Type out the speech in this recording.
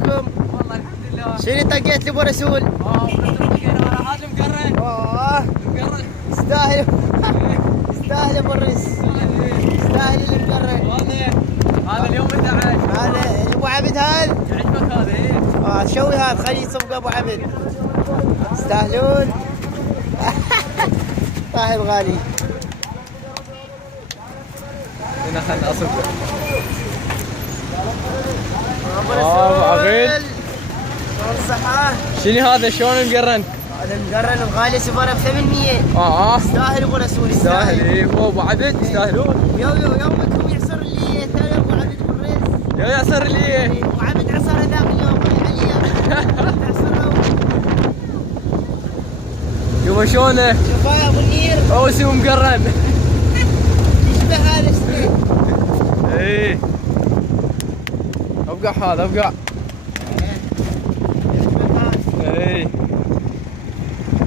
شلونكم؟ والله الحمد لله. شنو طقيت لابو رسول؟ على هذا مقرن. مقرن. يستاهل. يستاهل ابو الريس. يستاهل اللي مقرن. هذا اليوم 11. هذا ابو عبد هذا؟ يعجبك هذا ايه؟ شوي هذا خليه يصفق ابو عبد. يستاهلون. صاحب غالي. هنا خلنا اصفه. ابو عبيد. صحة. شنو هذا شلون مقرن؟ هذا المقرن الغالي سفره ب 800. يستاهل ابو رسول يستاهل. ايه هو ابو عبد يستاهلون. يومكم يعصر اللي ثاني ابو عبد بالريس. يا يعصر لي. ابو عبد عصر ذاك اليوم شوف شلونه. شوفوا يا ابو النير. اوسي ومقرن. يشبه هذا الشيء. ايه ابقع هذا ابقع.